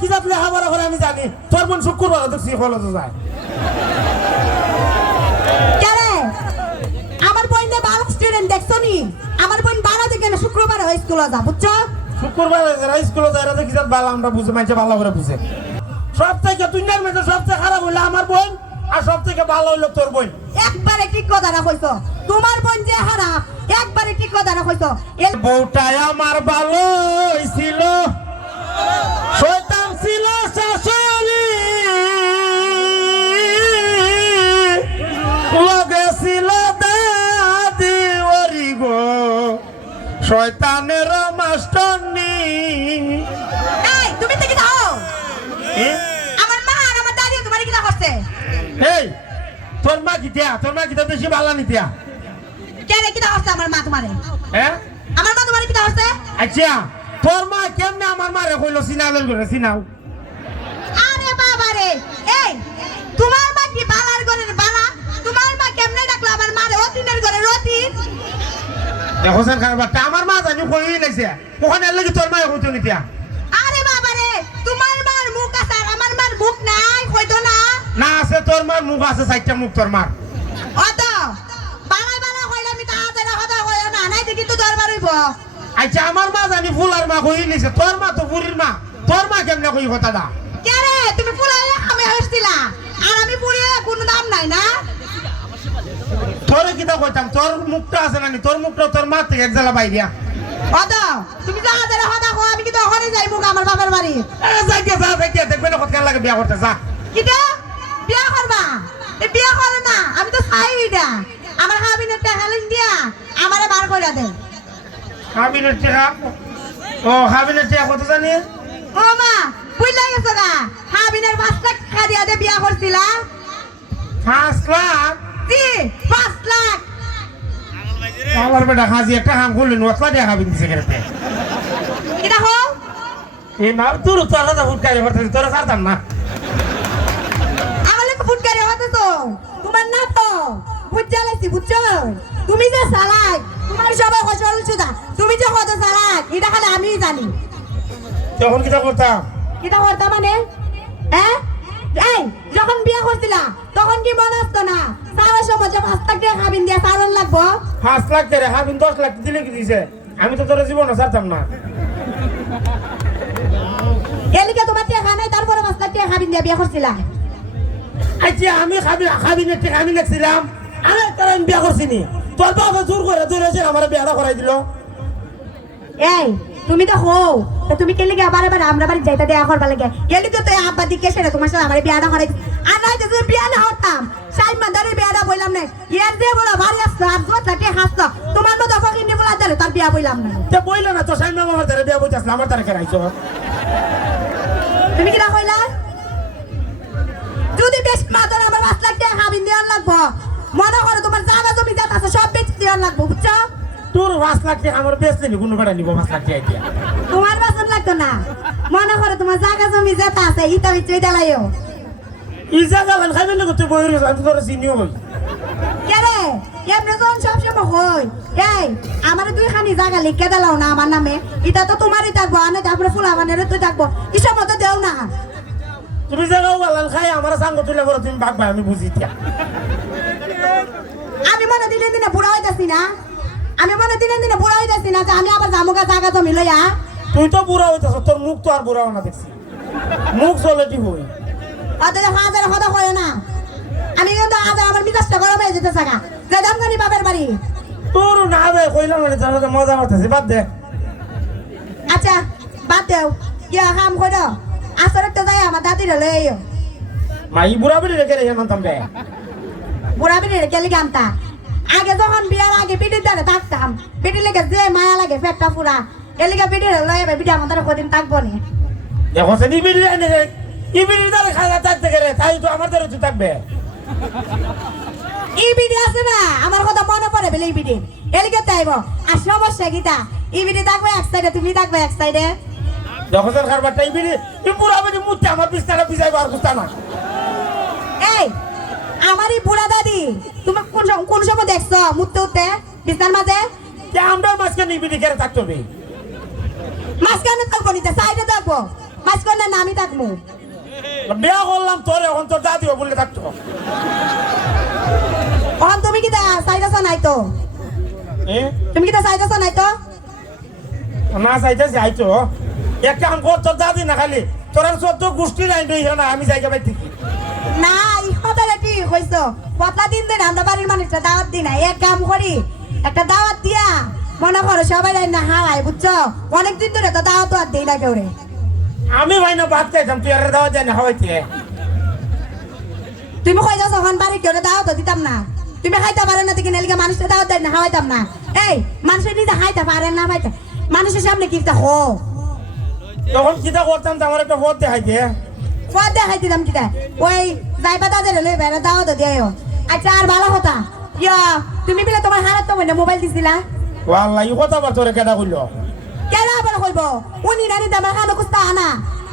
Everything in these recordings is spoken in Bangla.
কি জাত লেখাপড়া করে আমি জানি তোর বোন শুক্রবার দেখছি কলেজে যায়। কেরে? আমার বোন ভালো স্টুডেন্ট দেখছ নি? আমার বোন বারো থেকে না শুক্রবার স্কুলে যা বুঝছ? শুক্রবার যারা স্কুলে যায় এরা আমরা বুঝে মাইছে ভালো করে বুঝে। সব থেকে দুনিয়ার মধ্যে সবচেয়ে খারাপ হইল আমার বোন আর সব থেকে ভালো হইল তোর বোন। একবারে ঠিক কথা না কইছো তোমার বোন যে হারা একবারে ঠিক কথা না কইছো বউটাই আমার ভালো ছিল শয়তান ছিল শাশুড়ি লগে ছিল দাদি গো শয়তানের মাস্টরনি। এই তুমি থেকে আমার মা আর আমার দাদি তোমার কি করছে এই তোর মা কি দিয়া তোর মা কি বেশি ভালো নি দিয়া কেরে কি করছে আমার মা তোমারে? হ্যাঁ? আমার মা তোমার কি করছে আচ্ছা। তোর মা কেমনে আমার মারে কইলো সিনাবেল করে সিনাও আরে বাবা রে এই তোমার মা কি বালার ঘরের বালা? তোমার মা কেমনে ডাকলো আমার মারে? অতিনের অতীন দেখো স্যার খারাপ আমার মা জানি কই নাইছে ওখানে কি তোর মা কইতো নি দিয়া আরে বাবা রে তোমার মার মুখ আছে আর আমার মার মুখ নাই হয়তো না। না আছে তোর মার মুখ আছে চারটা মুখ তোর মার। অত বালাই বালা কইলে আমি তাড়াতাড়ি কথা কই না নাই দেখি তো দরবার হইব। আচ্ছা আমার মা জানি ফুলার মা কই নিছে। তোর মা তো বুড়ির মা। তোর মা কেমনে কই কথাটা কে রে? তুমি ফুলাইলে খামে হইছিলা আর আমি পুড়িয়ে কোনো দাম নাই না? তোরে কিতা কইতাম? তোর মুখটা আছে নানি তোর মুখটা তোর মা থেকে এক জ্বালা বাইরিয়া অত তুমি যা তাড়াতাড়ি কথা কও আমি কিন্তু ওখানে যাইবো আমার বাবার বাড়ি? এ যাই গিয়া যা যাই গিয়া দেখবে না কতক্ষণ লাগে বিয়া করতে যা। কিটা বিয়া করবা? এ বিয়া করে না আমি তো চাই এটা। আমার হাবিনের টাকা লিন দিয়া আমারে বার কইরা দে। হাবিনের টেকা ও হাবিনের টেকা কত জানি? ও মা বুঝলা গেছো গা। হাবিনের পাঁচ লাখ টাকা দিয়া দে বিয়া করছিলা? পাঁচ লাখ? জি পাঁচ লাখ। আমার বেটা হাজি একটা হাম করলি নতলা দিয়ে হাবিন দিছে কেটে এটা হো এই মা তোর তো আলাদা হুটকারি করতে তোরা ছাড়তাম না। আমার লোক হতে তো তোমার না তো বুঝা লাইছি বুঝছ তুমি যে চালাক তোমার সবাই হসল চুদা তুমি যে কত চালাক এটা খালি আমিই জানি। তখন কিতা করতাম? এটা করতা মানে? হ্যাঁ এই যখন বিয়া করছিলা তখন কি মনে আসতো না? সারা সময় যে পাঁচ লাখ টাকা খাবিন দিয়া সারন লাগবো? পাঁচ লাখ করে হাবিন দশ লাখ দিলে কি দিছে? আমি তো তোর জীবন ছাড়তাম না। এলিকে তোমার টাকা নাই তারপরে পাঁচ লাখ টাকা খাবিন দিয়া বিয়া করছিলা? আচ্ছা আমি খাবি খাবিনের টেকা আমি লেখছিলাম আমি তার আমি বিয়া করছি নি। তোর বাবা জোর করে ধরেছে আমার বিয়াটা করাই দিল। এই তুমি তো হো তুমি কেলে গে বারে বারে আমরা বাড়ি যাইতা দেয়া করবা লাগে? গেলি তো তুই আব্বা দিকে সেটা তোমার সাথে আমার বিয়াটা করাই আর নয়তো তুমি বিয়া না হতাম সাই মাদারে বিয়াটা বললাম না। ইয়ার দিয়ে বলো ভারী আসতো আর দোয়া থাকে হাসতো তোমার মতো ফকির নিয়ে বলা তাহলে তার বিয়া বললাম না। তে বইলো না তো সাইন মামা আমার বিয়া বইতে আসলে আমার দ্বারা কেরাইছো? তুমি কিনা কইলা? যদি বেশ মাতন আমার পাঁচ লাখ টাকা খাবিন দেওয়ার লাগবো। মনে করো তোমার জায়গা জমি যাত আছে সব বেচে দেওয়ার লাগবো বুঝছ? তোর পাঁচ লাখ টাকা আমার বেশ দিবি কোনো বেড়া নিব পাঁচ লাখ টাকা তোমার বাসন লাগতো না? মনে করো তোমার জায়গা জমি যেত আছে ইটা বিচ্ছে দেলাইও। ই জায়গা লান খাইবে না তুই বই রয়েছ আমি তোর চিনিও বই কেরে এমনি যখন সবসময় হই। এই আমার দুই খানি জায়গা লিখে দিলাও না আমার নামে। এটা তো তোমারই থাকব আনে তারপরে ফুল আমার তুই থাকব। ইসব মতো দেও না। তুমি জায়গা লান খাই আমার সাঙ্গ তুলে করে তুমি ভাই আমি বুঝি দিয়া আমি মনে দিনে দিনে বুড়া হইতাছি না। আমি মনে দিনে দিনে বুড়া হইতাছি না যে আমি আবার জামুকা জায়গা জমি লইয়া। তুই তো বুড়া হইতেছ তোর মুখ তো আর বুড়া না দেখছি। মুখ চলে ঠিক হই অত হাজার কথা কয় না। আমি কিন্তু আজ আমার মিজাজটা গরম হয়ে যেতে থাকা যে দাম গানি বাপের বাড়ি। তোর না দেয় কইলাম না মজা করতেছি বাদ দে। আচ্ছা বাদ দেও। ইয়া কাম কই দাও তো যাই আমার দাদিরে লই আইও। মাই বুড়া বেড়ে রেখে রে মানতাম বে বুড়া বিড়ির গেলি গামতা। আগে যখন বিয়ার আগে পিটির দ্বারে থাকতাম পিটির লেগে যে মায়া লাগে পেটটা পুরা এলিগে পিটির লই যাবে পিঠা আমাদের কদিন থাকব নি। দেখো সে নি বিড়ি আনে রে ই বিড়ি দ্বারা খাওয়া থাকতে গেলে তাই তো আমার দ্বারা তুই থাকবে। ই বিডি আছে না আমার কথা মনে পড়ে বলে ই বিডি এলিগে তাইব আর সমস্যা গীতা ই বিডি থাকবে এক সাইডে তুমি থাকবে এক সাইডে দেখো সে খারবারটা ই বিড়ি ই বুড়া বেড়ি মুখতে আমার বিস্তারা বিজাই বার করতে না। এই আমার এই বুড়া দাদি। তুমি কোন কোন সময় দেখছ মুততে উঠতে? বিছনার মাঝে? যে আমরা মাঝখানে বিড়ি কেড়ে থাকতে হবে। মাঝখানে থাকব নিতে সাইডে থাকব। মাছ কর না আমি থাকব। বিয়া করলাম তোর এখন তোর দাদিও বলে থাকতো। এখন তুমি কি চাইতেছ নাই তো? এ? তুমি কি চাইতেছ নাই তো? না চাইতেছি আইতো এক কাম কর তোর দাদি না খালি। তোর চোদ্দ গোষ্ঠী নাই নেই না আমি জায়গা পাই না ইহঁতরে পতলা দিন দিন আমরা বাড়ির মানুষটা দাওয়াত দিই না। এক কাম করি একটা দাওয়াত দিয়া মনে করো সবাই না হাওয়াই বুঝছ? অনেকদিন ধরে তো দাওয়াত আর দিই না কেউ রে আমি ভাই না ভাত খাইতাম তুই আর দেওয়া যায় না হওয়াইতে তুমি কই যাও যখন বাড়ি কেউ দাওয়াত দিতাম না। তুমি খাইতে পারো না দেখি নালিকে মানুষের দাওয়াত দেয় না হাওয়াইতাম না। এই মানুষের নিজে খাইতে পারে না পাইতে মানুষের সামনে কি হো। তখন কিতা করতাম তো আমার একটা ভোট দেখাই দিয়ে পদ দেখাই দিতাম কিটা ওই যাইবা দাদের লই বেড়া দিও আচ্ছা আর ভালো হতা ইয়া তুমি বিলে তোমার হারাত তো মনে মোবাইল দিছিলা? ওয়াল্লাহ ই কথা বার তোরে কেটা করল কেন আবার কইব? উনি নানি দামা খানো কুস্তা আনা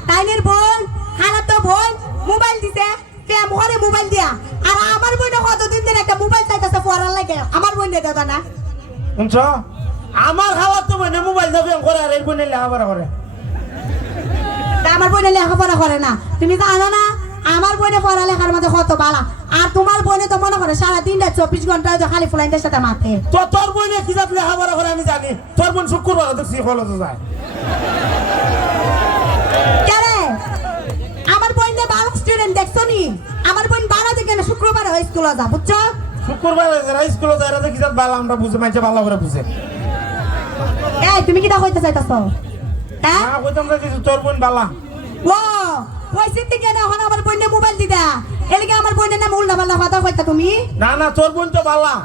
তাইনের বোন খানা তো বোন মোবাইল দিছে। প্রেম করে মোবাইল দিয়া? আর আমার বোন কতদিন দিন একটা মোবাইল চাইতেছে পড়ার লাগে? আমার বোন দিয়ে দাদা না। শুনছ? আমার খাওয়ার তো মানে মোবাইল দেবে করে আর এই বোনের লেখাপড়া করে। তা আমার বোনে লেখাপড়া করে না। তুমি জানো না? আমার বোনে পড়ালেখার মধ্যে কত বালা। আর তোমার বোনে তো মনে করে সারা দিনটা চব্বিশ ঘণ্টা যে খালি ফুলাইনদের সাথে মাথে তো তোর বোনে কি জাত লেখাপড়া করে আমি জানি। তোর বোন শুক্রবার দেখছি কলেজে যায়। কেরে আমার বোন যে বারো স্টুডেন্ট দেখছ নি? আমার বোন বারো থেকে শুক্রবার হয় স্কুলে যা বুঝছ? শুক্রবার যারা স্কুলে যায় এরা কি জাত বালা আমরা বুঝে মাইছে ভালো করে বুঝে। এই তুমি কি দা কইতে চাইতাছ? হ্যাঁ? কইতাম না তোর বোন বালা। ও পয়সা থেকে না এখন আমার বোনের মোবাইল দিদা। এদিকে আমার বোনের নাম উল্টা পাল্টা কথা কইতা তুমি? না না তোর বোন তো বালা।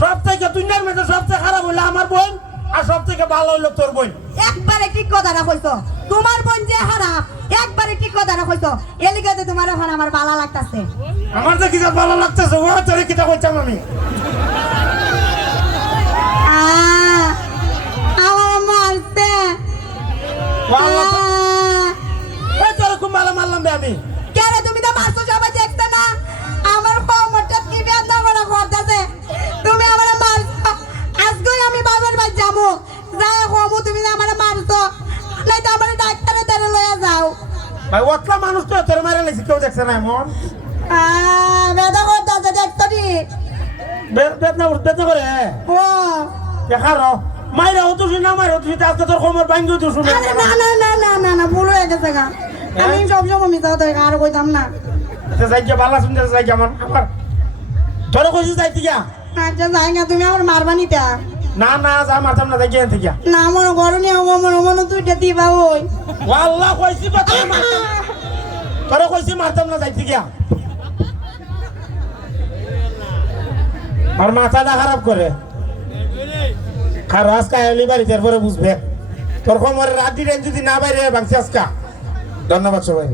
সব থেকে দুনিয়ার মধ্যে সবচেয়ে খারাপ হইল আমার বোন আর সব থেকে ভালো হইল তোর বোন। একবারে ঠিক কথা না কইছো। তোমার বোন যে খারাপ একবারে ঠিক কথা না কইছো। এদিকে তো তোমার এখন আমার ভালো লাগতাছে। আমার যে কি জাত ভালো লাগতেছে ও তোরে কিটা কইতাম আমি? আমার তো- আহ, এই তোরে খুব ভালো মারলাম বে আমি। কেন তুমি তো মারছো সবাই দেখছ না? আমার কোমরটা কি বেদনা করে করতেছে? তুমি আমার মারছো। আজকে আমি বাবার বাড়ি যাব। যাই কমু তুমি যে আমার মারছো। নাই তো আমার ডাক্তারে তারে লয়ে যাও। ভাই ওতলা মানুষ তো তোর মারা লাগছে কেউ দেখছে না এমন? বেদনা করতেছে দেখছ নি? বেদনা বেদনা করে? ও। দেখা র। মাইরা হতো না মাইরা হতো আজকে তোর কোমর ভাঙ্গি হতো শুনে। না না না না না না ভুল হয়ে গেছে গা। আমি সব সময় মিথ্যা কথা কই, আর কইতাম না। আচ্ছা যাই গিয়া বালা শুনতে যাই গিয়া আমার আমার। তোরে কইছি যাইতে গিয়া। আচ্ছা যাই না তুমি আমার মারবা নিতা না না যা মারতাম না যাই গিয়া থেকে না আমার গরমে আমার মনে তুইটা দিবা ওই আল্লাহ কইছি মারতাম। তোরে কইছি মারতাম না গিয়া। আর মাথাটা খারাপ করে। খারাপ আজকে এলি বাড়িতে এরপরে বুঝবে। তোর কোমরে রাত দিন যদি না বাইরে ভাঙছি আজকা। ধন্যবাদ সবাই